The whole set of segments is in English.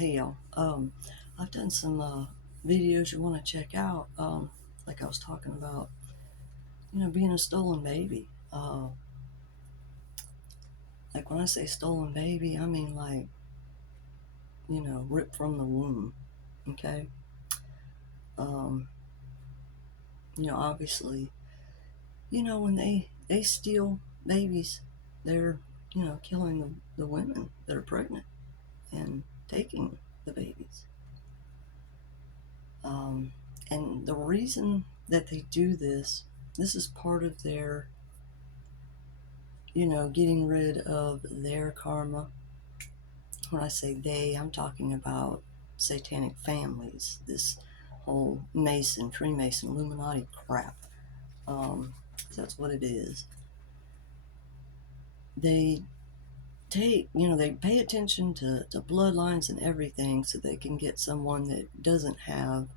Hey y'all, I've done some videos you want to check out. Like I was talking about, being a stolen baby. Like when I say stolen baby, I mean like, ripped from the womb. Okay. Um, Obviously, when they steal babies, they're killing the women that are pregnant and taking the babies. Um, and the reason that they do this is part of their, getting rid of their karma. When I say they, I'm talking about satanic families, this whole Mason, Freemason, Illuminati crap. Um, that's what it is. They they pay attention to bloodlines and everything so they can get someone that doesn't have,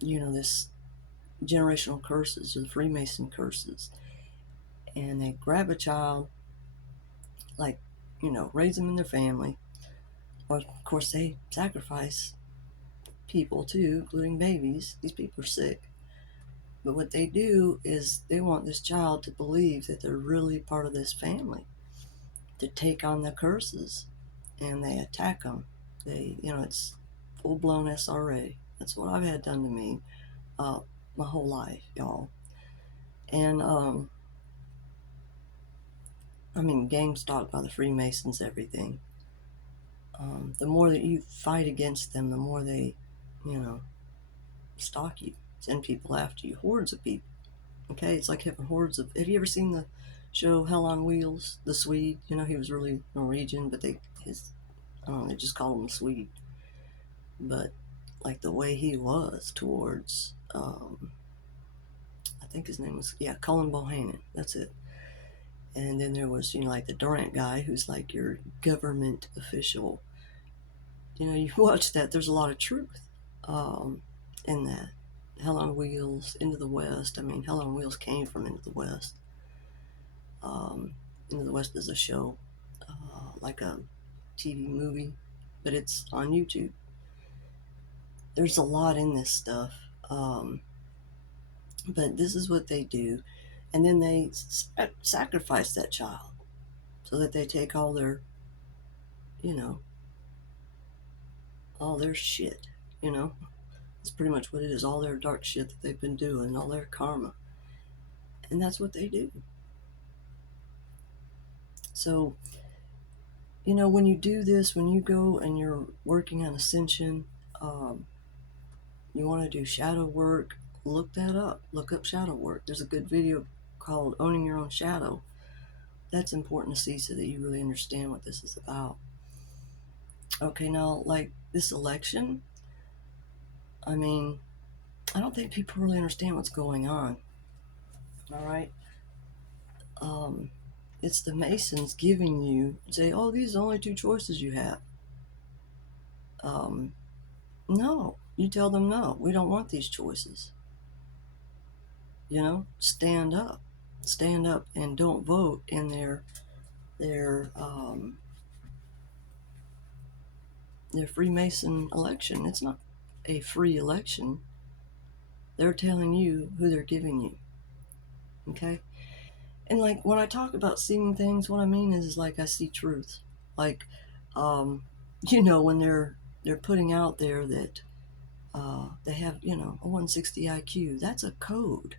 this generational curses or the Freemason curses. And they grab a child, like, raise them in their family. Or, of course, they sacrifice people too, including babies. These people are sick. But what they do is they want this child to believe that they're really part of this family, to take on the curses, and they attack them. It's full blown SRA. That's what I've had done to me my whole life, y'all. And gang stalked by the Freemasons, everything. The more that you fight against them, the more they, stalk you, send people after you, hordes of people. Okay, it's like having hordes of. Have you ever seen the show Hell on Wheels? The Swede, he was really Norwegian, but they just call him the Swede. But like the way he was towards, I think his name was Cullen Bohannon. That's it. And then there was like the Durant guy, who's like your government official. You watch that. There's a lot of truth in that. Hell on Wheels, Into the West. Hell on Wheels came from Into the West. Into the West is a show, like a TV movie, but it's on YouTube. There's a lot in this stuff, but this is what they do, and then they sacrifice that child so that they take all their, you know, all their shit. It's pretty much what it is. All their dark shit that they've been doing, all their karma, and that's what they do. So, when you do this, when you go and you're working on ascension, you want to do shadow work, look that up. Look up shadow work. There's a good video called Owning Your Own Shadow. That's important to see so that you really understand what this is about. Okay, now, like this election, I don't think people really understand what's going on. All right? It's the Masons giving you, say, oh, these are the only two choices you have. No. You tell them, no, we don't want these choices. Stand up. Stand up and don't vote in their Freemason election. It's not a free election. They're telling you who they're giving you. Okay? And like when I talk about seeing things, what I mean is like I see truth. Like, when they're putting out there that they have, a 160 IQ, that's a code.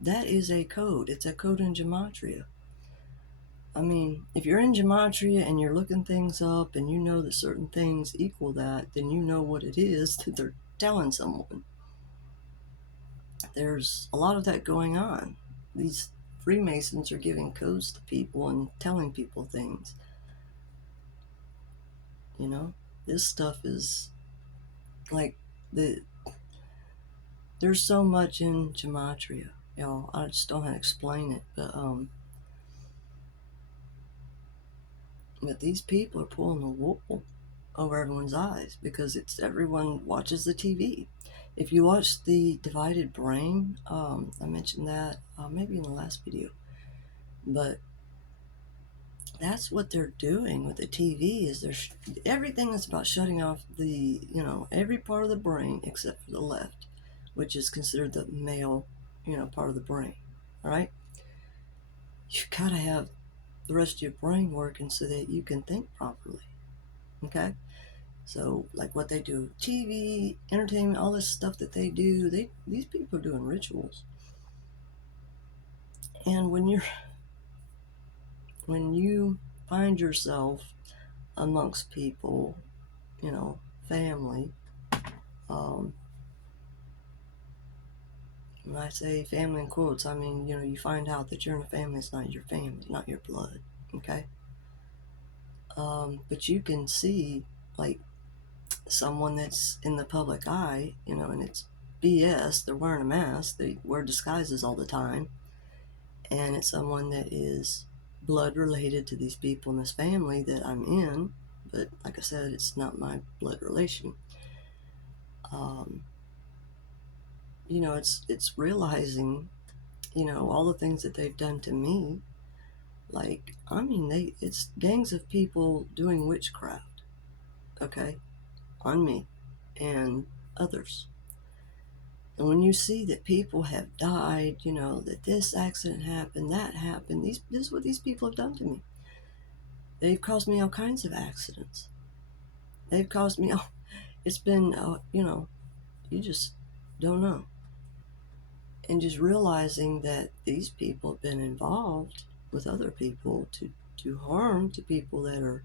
That is a code. It's a code in gematria. If you're in gematria and you're looking things up and you know that certain things equal that, then you know what it is that they're telling someone. There's a lot of that going on. These Freemasons are giving codes to people and telling people things. This stuff is like there's so much in gematria. I just don't know how to explain it, but these people are pulling the wool over everyone's eyes because everyone watches the TV. If you watch the divided brain, I mentioned that maybe in the last video, but that's what they're doing with the TV. Is everything is about shutting off the, every part of the brain except for the left, which is considered the male, part of the brain. All right, you've got to have the rest of your brain working so that you can think properly. Okay, so like what they do, TV, entertainment, all this stuff that they do, these people are doing rituals, and when you find yourself amongst people, family. Um, when I say family in quotes, I mean, you find out that you're in a family, it's not your family, not your blood, okay? But you can see, like, someone that's in the public eye, and it's BS, they're wearing a mask, they wear disguises all the time, and it's someone that is blood related to these people in this family that I'm in, but like I said, it's not my blood relation. Um, it's realizing, all the things that they've done to me. Like, I mean, it's gangs of people doing witchcraft, okay, on me and others. And when you see that people have died, that this accident happened, that happened, this is what these people have done to me. They've caused me all kinds of accidents. They've caused me, it's been, you just don't know. And just realizing that these people have been involved with other people to do harm to people that are,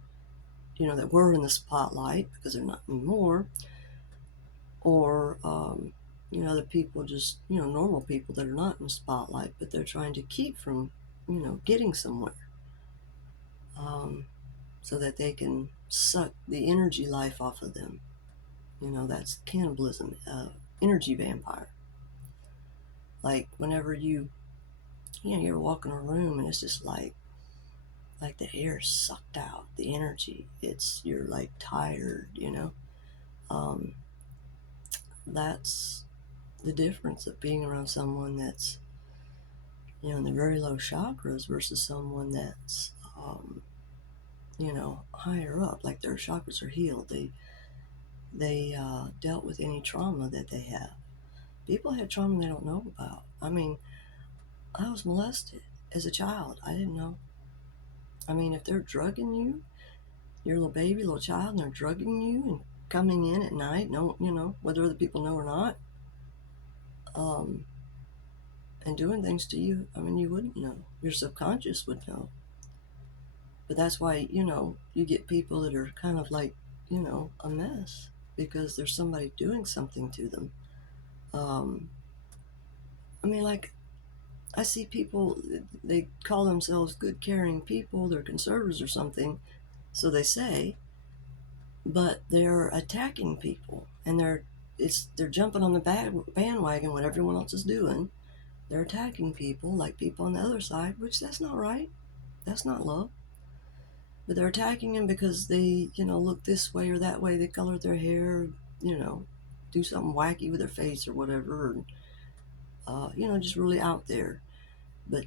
that were in the spotlight because they're not anymore, or, the people just, normal people that are not in the spotlight, but they're trying to keep from, getting somewhere, so that they can suck the energy life off of them. That's cannibalism, energy vampire. Like whenever you ever walk in a room and it's just like the air is sucked out, the energy, you're like tired, um, that's the difference of being around someone that's, in the very low chakras versus someone that's, higher up, like their chakras are healed. They dealt with any trauma that they have. People have trauma they don't know about. I mean, I was molested as a child. I didn't know. I mean, if they're drugging you, you're a little baby, little child, and they're drugging you and coming in at night, whether other people know or not, and doing things to you, I mean, you wouldn't know. Your subconscious would know. But that's why, you get people that are kind of like, a mess because there's somebody doing something to them. I mean, like, I see people, they call themselves good, caring people, they're conservatives or something, so they say, but they're attacking people, and they're jumping on the bandwagon, what everyone else is doing. They're attacking people, like people on the other side, which that's not right. That's not love. But they're attacking them because they, look this way or that way, they color their hair, do something wacky with their face or whatever, just really out there. But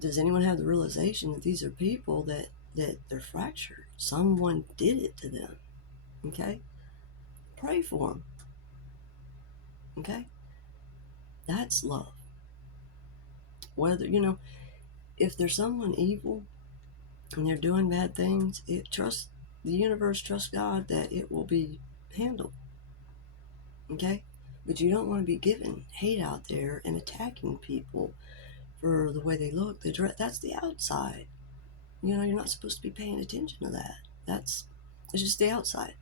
does anyone have the realization that these are people that they're fractured? Someone did it to them. Okay? Pray for them. Okay? That's love. Whether, if there's someone evil and they're doing bad things, the universe trusts God that it will be handled. Okay? But you don't want to be giving hate out there and attacking people for the way they look. That's the outside. You're not supposed to be paying attention to that. It's just the outside.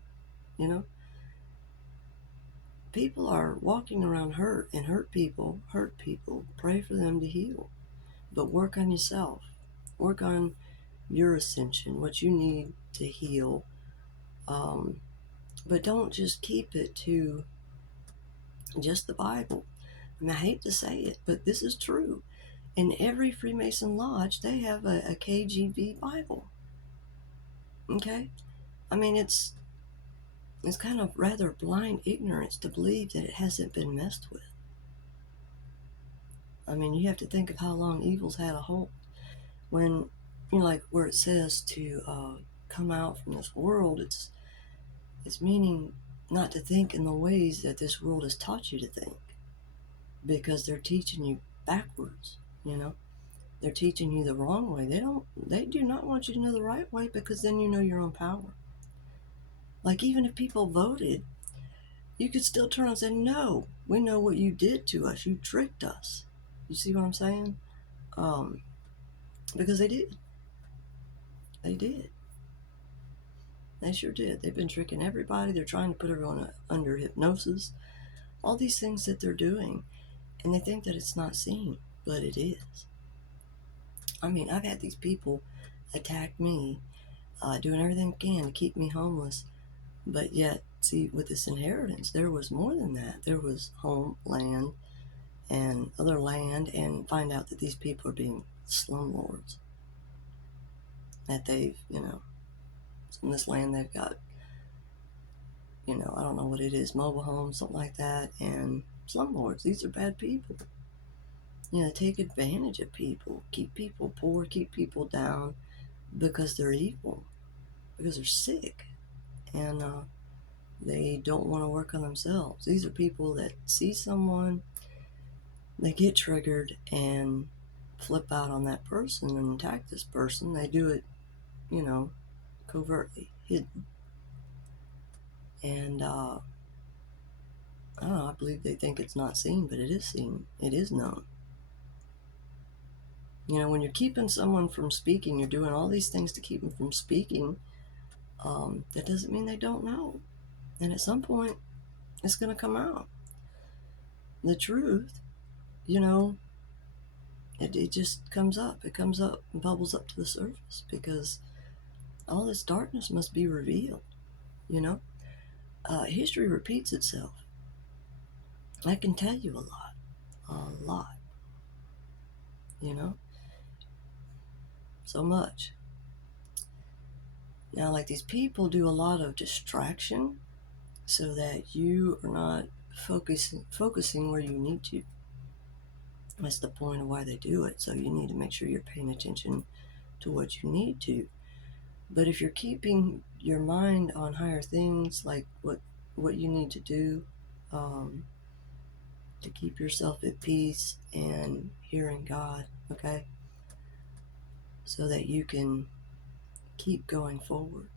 People are walking around hurt, and hurt people. Pray for them to heal. But work on yourself. Work on your ascension, what you need to heal. But don't just keep it to just the Bible. I mean, I hate to say it, but this is true. In every Freemason lodge, they have a KGB Bible. Okay? I mean, it's kind of rather blind ignorance to believe that it hasn't been messed with. I mean, you have to think of how long evil's had a hold. When like where it says to come out from this world, it's meaning not to think in the ways that this world has taught you to think, because they're teaching you backwards. You know, they're teaching you the wrong way. They do not want you to know the right way, because then you know your own power. Like, even if people voted, you could still turn and say, no, we know what you did to us. You tricked us. You see what I'm saying? Um, because they did. They did. They sure did. They've been tricking everybody. They're trying to put everyone under hypnosis. All these things that they're doing. And they think that it's not seen, but it is. I mean, I've had these people attack me, doing everything they can to keep me homeless. But yet, see, with this inheritance, there was more than that. There was home, land, and other land, and find out that these people are being slumlords. That they've, in this land they've got, I don't know what it is, mobile homes, something like that, and slumlords. These are bad people. Take advantage of people, keep people poor, keep people down, because they're evil, because they're sick, and they don't want to work on themselves. These are people that see someone, they get triggered and flip out on that person and attack this person. They do it, covertly, hidden. And I don't know, I believe they think it's not seen, but it is seen. It is known. When you're keeping someone from speaking, you're doing all these things to keep them from speaking. That doesn't mean they don't know. And at some point, it's going to come out. The truth, it just comes up. It comes up and bubbles up to the surface, because all this darkness must be revealed. History repeats itself. I can tell you a lot, so much. Now, like, these people do a lot of distraction so that you are not focusing where you need to. That's the point of why they do it. So you need to make sure you're paying attention to what you need to. But if you're keeping your mind on higher things, like what you need to do to keep yourself at peace and hearing God, okay, so that you can keep going forward.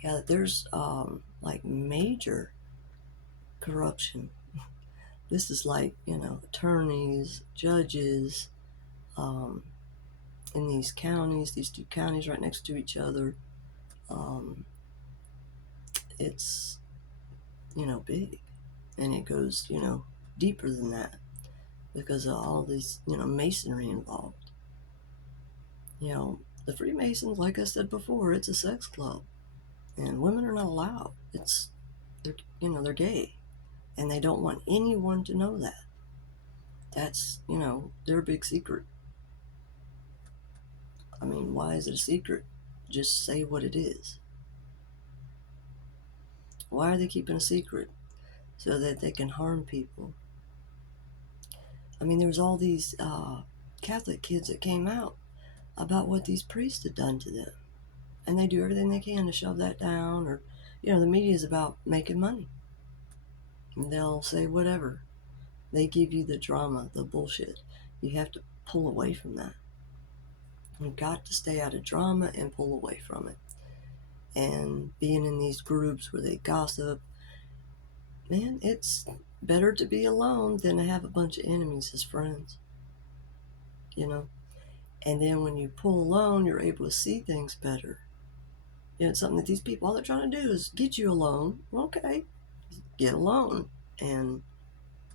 Yeah, there's like major corruption. This is like, attorneys, judges, in these two counties right next to each other. It's, big, and it goes, deeper than that, because of all these, masonry involved. The Freemasons, like I said before, it's a sex club, and women are not allowed. They're gay, and they don't want anyone to know that. That's, their big secret. I mean, why is it a secret? Just say what it is. Why are they keeping a secret? So that they can harm people. I mean, there was all these Catholic kids that came out about what these priests had done to them. And they do everything they can to shove that down, or, the media is about making money. And they'll say whatever. They give you the drama, the bullshit. You have to pull away from that. You've got to stay out of drama and pull away from it. And being in these groups where they gossip, man, it's better to be alone than to have a bunch of enemies as friends. And then when you pull alone, you're able to see things better. It's something that these people, all they're trying to do is get you alone. Okay, get alone and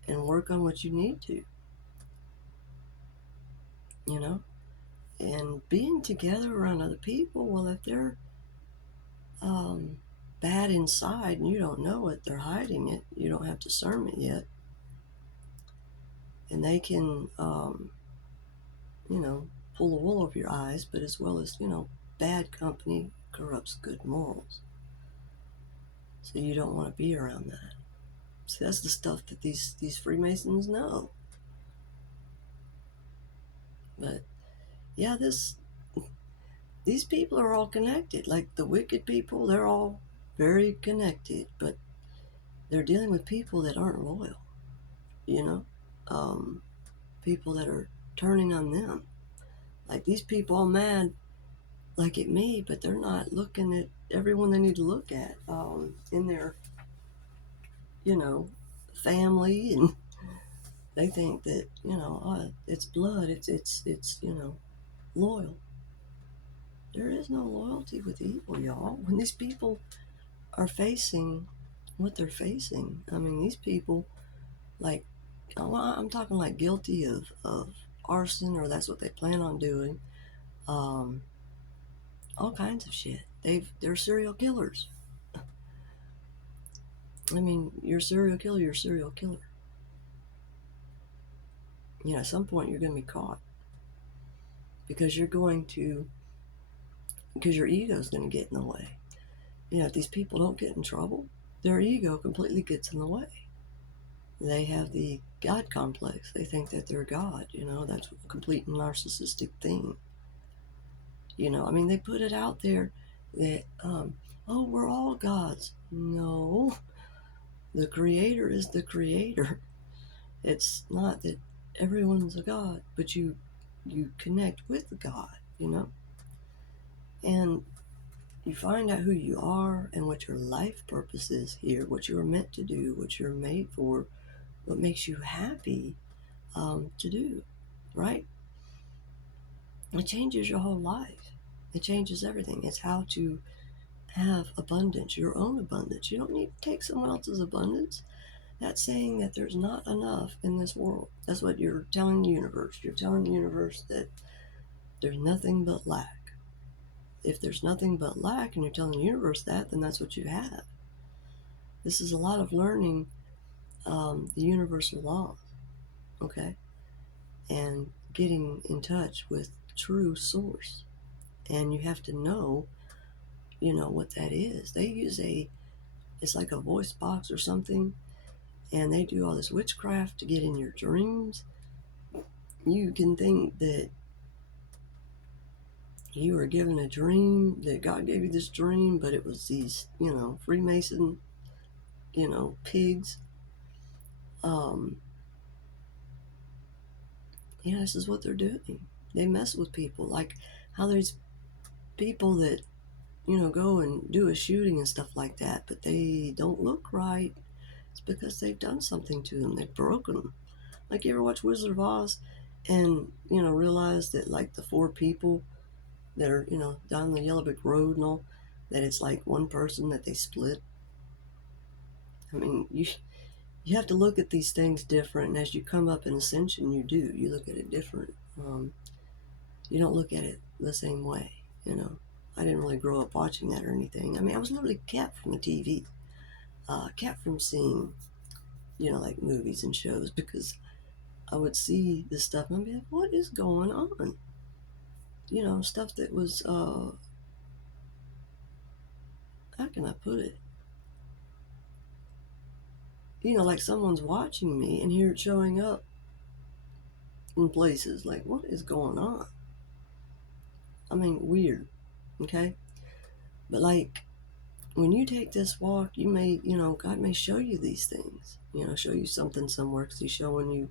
work on what you need to. And being together around other people, well, if they're bad inside and you don't know it, they're hiding it, you don't have discernment yet, and they can pull the wool over your eyes, but as well as, bad company corrupts good morals. So you don't want to be around that. See, that's the stuff that these Freemasons know. But yeah, these people are all connected. Like the wicked people, they're all very connected, but they're dealing with people that aren't loyal, you know? Um, People that are turning on them. Like these people all mad like at me, but they're not looking at everyone they need to look at in their, you know, family, and they think that, it's blood, it's loyal. There is no loyalty with evil, y'all. When these people are facing what they're facing, I mean, these people, like, I'm talking like guilty of arson, or that's what they plan on doing. Um, all kinds of shit. They're serial killers. I mean, you're a serial killer, you're a serial killer. At some point you're going to be caught because because your ego's going to get in the way. If these people don't get in trouble, their ego completely gets in the way. They have the God complex. They think that they're God. That's a complete narcissistic thing. I mean, they put it out there that, oh, we're all gods. No, the creator is the creator. It's not that everyone's a god, but you connect with God, and you find out who you are and what your life purpose is here, what you're meant to do, what you're made for, what makes you happy to do, right? It changes your whole life. It changes everything. It's how to have abundance, your own abundance. You don't need to take someone else's abundance. That's saying that there's not enough in this world. That's what you're telling the universe. You're telling the universe that there's nothing but lack. If there's nothing but lack and you're telling the universe that, then that's what you have. This is a lot of learning the universal laws, okay? And getting in touch with true source. And you have to know, what that is. They use it's like a voice box or something, and they do all this witchcraft to get in your dreams. You can think that you were given a dream, that God gave you this dream, but it was these, Freemason, pigs. Um, this is what they're doing. They mess with people. Like how there's people that, go and do a shooting and stuff like that, but they don't look right. It's because they've done something to them. They've broken them. Like, you ever watch Wizard of Oz and, realize that, like, the four people that are, down the Yellow Brick Road and all, that it's like one person that they split? I mean, you have to look at these things different, and as you come up in ascension, you do. You look at it different. You don't look at it the same way. I didn't really grow up watching that or anything. I mean, I was literally kept from the TV, kept from seeing, like movies and shows, because I would see this stuff and I'd be like, what is going on? Stuff that was, how can I put it? Like someone's watching me and here it's showing up in places. Like, what is going on? I mean, weird, okay? But like, when you take this walk, you may, God may show you these things, show you something somewhere, because he's showing you,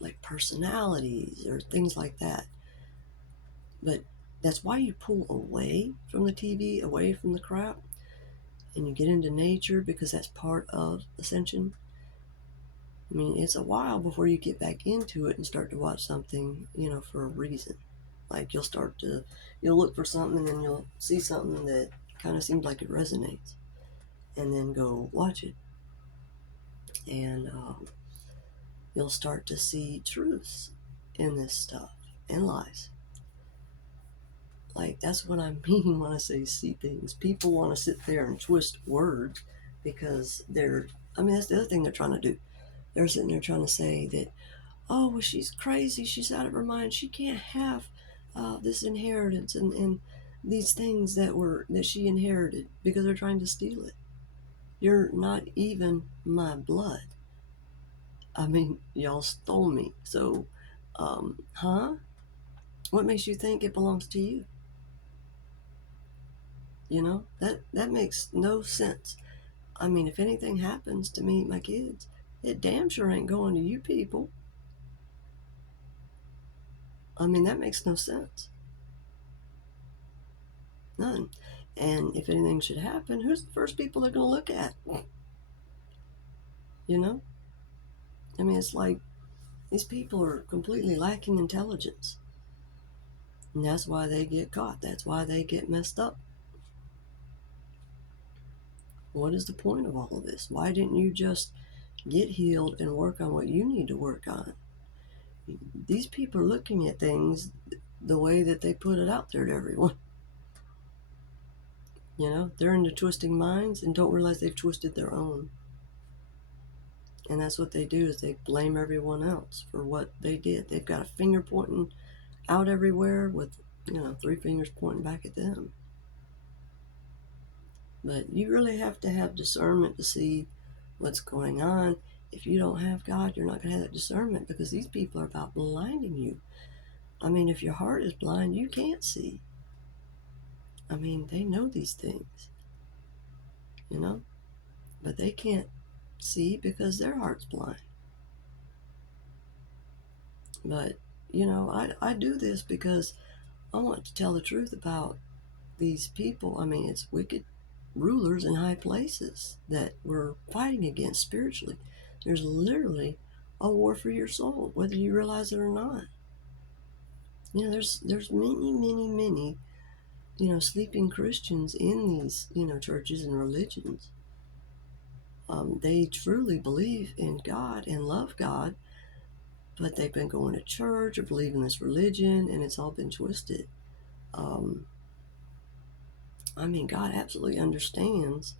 like personalities or things like that. But that's why you pull away from the TV, away from the crap, and you get into nature, because that's part of ascension. I mean, it's a while before you get back into it and start to watch something, for a reason. Like, you'll look for something and then you'll see something that kind of seems like it resonates, and then go watch it. And you'll start to see truths in this stuff and lies. Like, that's what I mean when I say see things. People want to sit there and twist words because that's the other thing they're trying to do. They're sitting there trying to say that, oh, well, she's crazy, she's out of her mind, she can't have this inheritance and these things that she inherited, because they're trying to steal it. You're not even my blood. I mean, y'all stole me. So, huh? What makes you think it belongs to you? That makes no sense. I mean, if anything happens to me, my kids, it damn sure ain't going to you people. I mean, that makes no sense. None. And if anything should happen, who's the first people they're going to look at? You know? I mean, it's like these people are completely lacking intelligence. And that's why they get caught. That's why they get messed up. What is the point of all of this? Why didn't you just get healed and work on what you need to work on? These people are looking at things the way that they put it out there to everyone. They're into twisting minds and don't realize they've twisted their own. And that's what they do, is they blame everyone else for what they did. They've got a finger pointing out everywhere with, 3 fingers pointing back at them. But you really have to have discernment to see what's going on. If you don't have God, you're not going to have that discernment, because these people are about blinding you. I mean, if your heart is blind, you can't see. I mean, they know these things, but they can't see because their heart's blind. But, I do this because I want to tell the truth about these people. I mean, it's wicked rulers in high places that we're fighting against spiritually. There's literally a war for your soul, whether you realize it or not. There's many, many, many, sleeping Christians in these, churches and religions. They truly believe in God and love God, but they've been going to church or believe in this religion, and it's all been twisted. I mean, God absolutely understands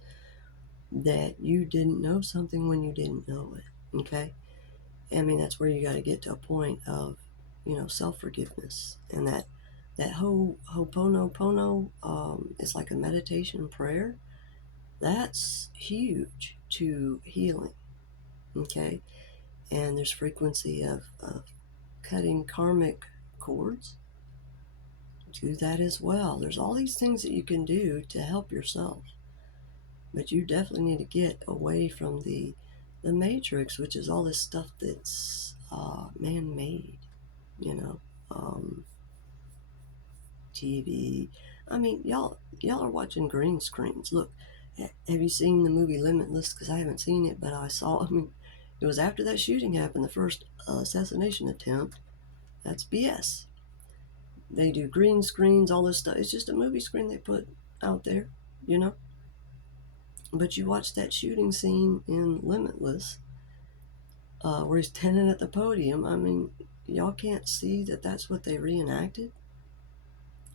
that you didn't know something when you didn't know it, okay? I mean, that's where you got to get to a point of, self-forgiveness. And that Ho'oponopono, is like a meditation prayer. That's huge to healing, okay? And there's frequency of cutting karmic cords. Do that as well. There's all these things that you can do to help yourself. But you definitely need to get away from the matrix, which is all this stuff that's man-made, TV. I mean, y'all are watching green screens. Look, have you seen the movie Limitless? Because I haven't seen it, but I saw. I mean, it was after that shooting happened, the first assassination attempt. That's BS. They do green screens, all this stuff. It's just a movie screen they put out there, But you watch that shooting scene in Limitless, where he's standing at the podium. I mean, y'all can't see that that's what they reenacted?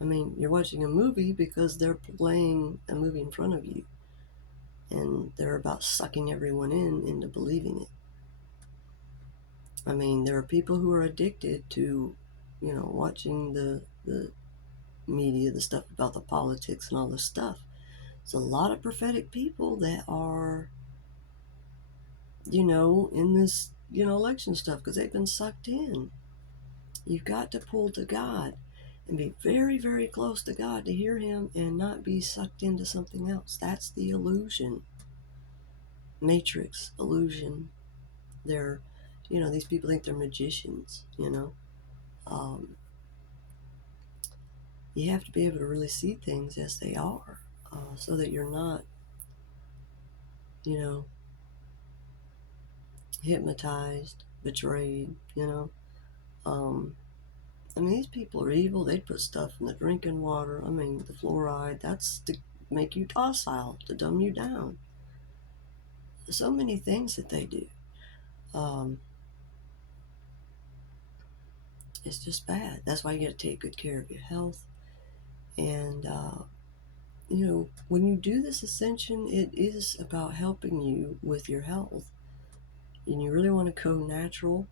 I mean, you're watching a movie because they're playing a movie in front of you, and they're about sucking everyone into believing it. I mean, there are people who are addicted to, watching the media, the stuff about the politics and all this stuff. There's a lot of prophetic people that are, in this, election stuff because they've been sucked in. You've got to pull to God and be very, very close to God to hear Him and not be sucked into something else. That's the illusion. Matrix illusion. They're, these people think they're magicians, You have to be able to really see things as they are, so that you're not, hypnotized, betrayed, I mean, these people are evil. They put stuff in the drinking water. I mean, the fluoride, that's to make you docile, to dumb you down. So many things that they do. It's just bad. That's why you got to take good care of your health. And, when you do this ascension, it is about helping you with your health. And you really want to go natural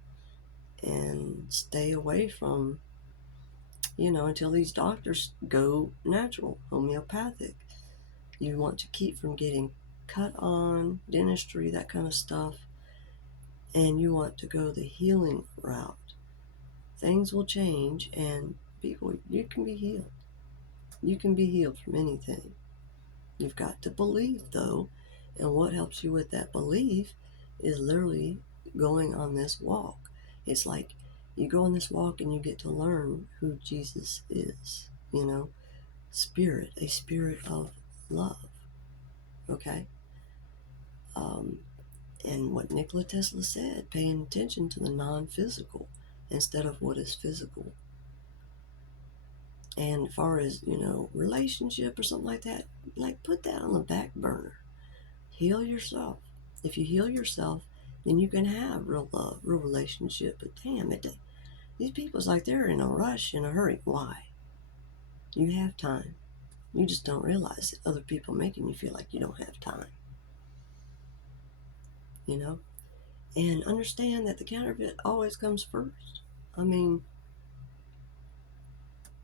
and stay away from, until these doctors go natural, homeopathic. You want to keep from getting cut on, dentistry, that kind of stuff. And you want to go the healing route. Things will change, and people, you can be healed. You can be healed from anything. You've got to believe, though, and what helps you with that belief is literally going on this walk. It's like you go on this walk and you get to learn who Jesus is, spirit, a spirit of love, okay? And what Nikola Tesla said, paying attention to the non-physical instead of what is physical. And as far as, relationship or something like that, like put that on the back burner. Heal yourself. If you heal yourself, then you can have real love, real relationship. But damn it, these people's like they're in a rush, in a hurry. Why? You have time. You just don't realize that other people making you feel like you don't have time. And understand that the counterfeit always comes first. I mean,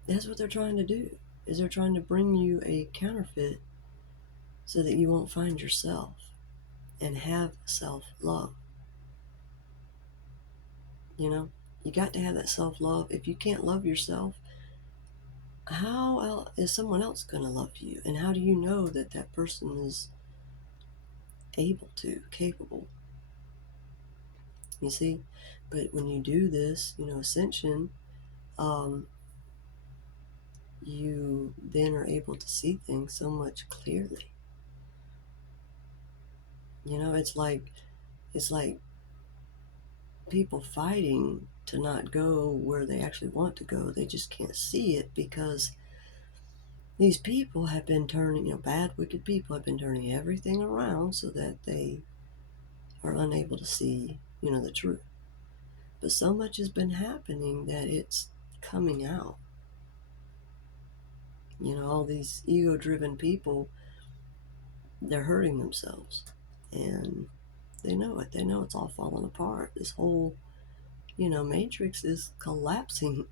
that's what they're trying to do, is they're trying to bring you a counterfeit so that you won't find yourself and have self-love. You got to have that self-love. If you can't love yourself, how is someone else going to love you? And how do you know that that person is able to, capable? You see? But when you do this, ascension, you then are able to see things so much clearly. It's like people fighting to not go where they actually want to go. They just can't see it because these people have been turning, bad, wicked people have been turning everything around so that they are unable to see, the truth. But so much has been happening that it's coming out. All these ego-driven people, they're hurting themselves. And they know it. They know it's all falling apart. This whole, matrix is collapsing.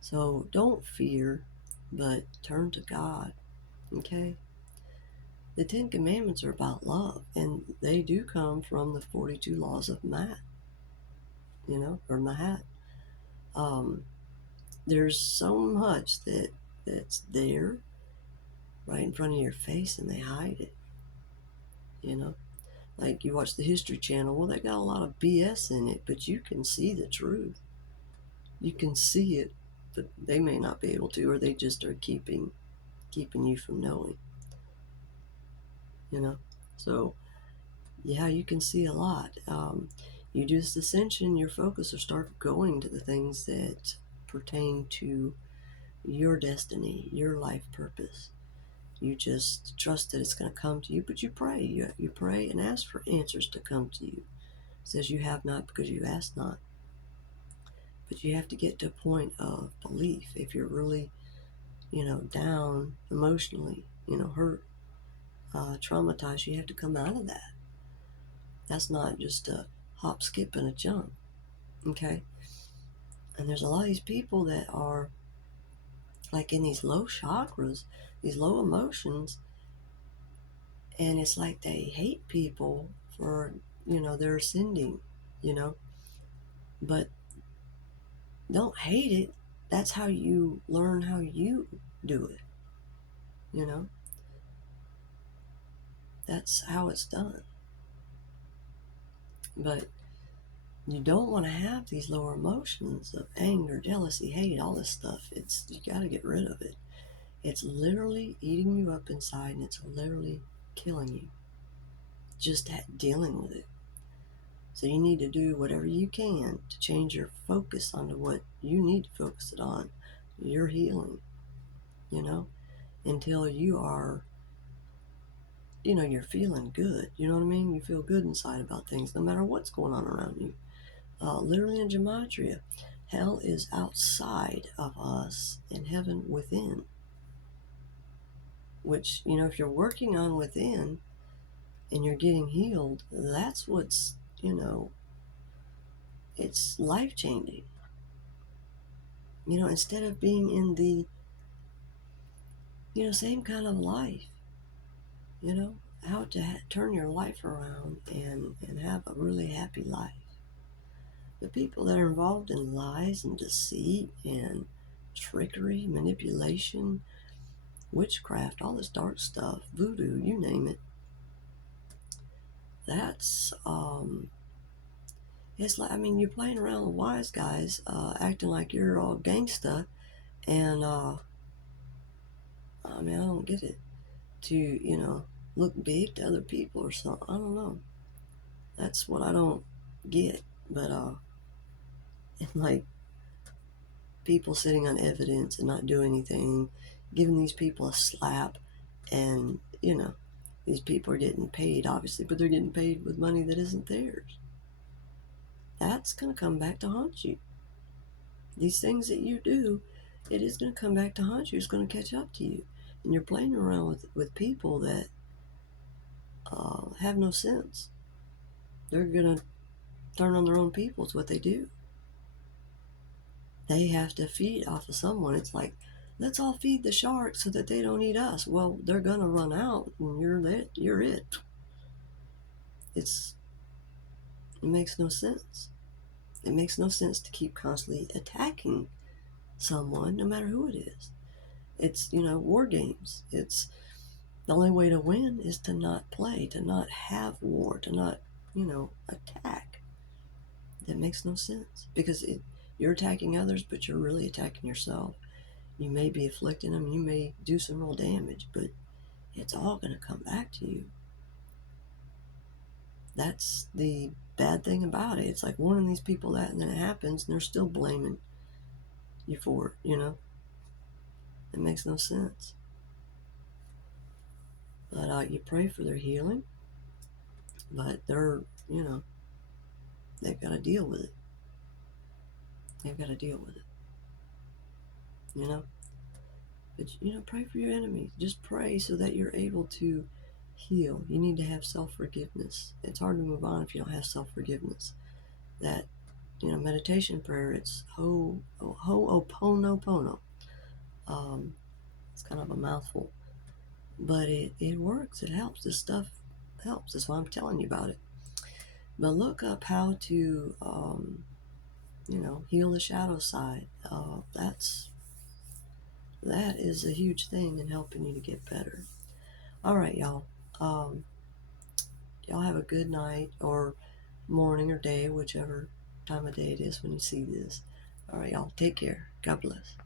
So don't fear, but turn to God, okay? The 10 Commandments are about love, and they do come from the 42 laws of Maat, or Mahat. There's so much that's there right in front of your face, and they hide it, Like you watch the History Channel, well, they got a lot of BS in it, but you can see the truth. You can see it, but they may not be able to, or they just are keeping you from knowing. So yeah, you can see a lot. You do this ascension, your focus will start going to the things that pertain to your destiny, your life purpose. You just trust that it's going to come to you, but you pray. You pray and ask for answers to come to you. It says you have not because you ask not. But you have to get to a point of belief. If you're really, down emotionally, hurt, traumatized, you have to come out of that. That's not just a hop, skip, and a jump. Okay? And there's a lot of these people that are like in these low chakras, these low emotions, and it's like they hate people for, they're ascending, but don't hate it. That's how you learn how you do it, that's how it's done. But you don't want to have these lower emotions of anger, jealousy, hate, all this stuff. You got to get rid of it. It's literally eating you up inside, and it's literally killing you. Just dealing with it. So you need to do whatever you can to change your focus onto what you need to focus it on. Your healing, until you are, you're feeling good. You know what I mean? You feel good inside about things, no matter what's going on around you. Literally in Gematria, hell is outside of us and heaven within. Which, if you're working on within and you're getting healed, that's what's, it's life-changing. Instead of being in the, same kind of life, how to turn your life around and have a really happy life. The people that are involved in lies and deceit and trickery, manipulation, witchcraft, all this dark stuff, voodoo, you name it. That's it's like, I mean, you're playing around with wise guys, acting like you're all gangsta, and I mean, I don't get it. To, look big to other people or something. I don't know. That's what I don't get. But like people sitting on evidence and not doing anything, giving these people a slap, and these people are getting paid, obviously, but they're getting paid with money that isn't theirs. That's going to come back to haunt you. These things that you do, it is going to come back to haunt you. It's going to catch up to you. And you're playing around with people that have no sense. They're going to turn on their own people. It's what they do. They have to feed off of someone. It's like, let's all feed the sharks so that they don't eat us. Well, they're going to run out, and you're it. It makes no sense. It makes no sense to keep constantly attacking someone, no matter who it is. It's, war games. It's the only way to win is to not play, to not have war, to not, attack. That makes no sense because you're attacking others, but you're really attacking yourself. You may be afflicting them, you may do some real damage, but it's all going to come back to you. That's the bad thing about it. It's like warning these people that, and then it happens, and they're still blaming you for it, It makes no sense. But you pray for their healing, but they're, they've got to deal with it. They've got to deal with it, But, pray for your enemies. Just pray so that you're able to heal. You need to have self-forgiveness. It's hard to move on if you don't have self-forgiveness. That, meditation prayer, it's Ho'oponopono. It's kind of a mouthful. But it works. It helps. This stuff helps. That's why I'm telling you about it. But look up how to, heal the shadow side. That is a huge thing in helping you to get better. All right, y'all. Y'all have a good night or morning or day, whichever time of day it is when you see this. All right, y'all. Take care. God bless.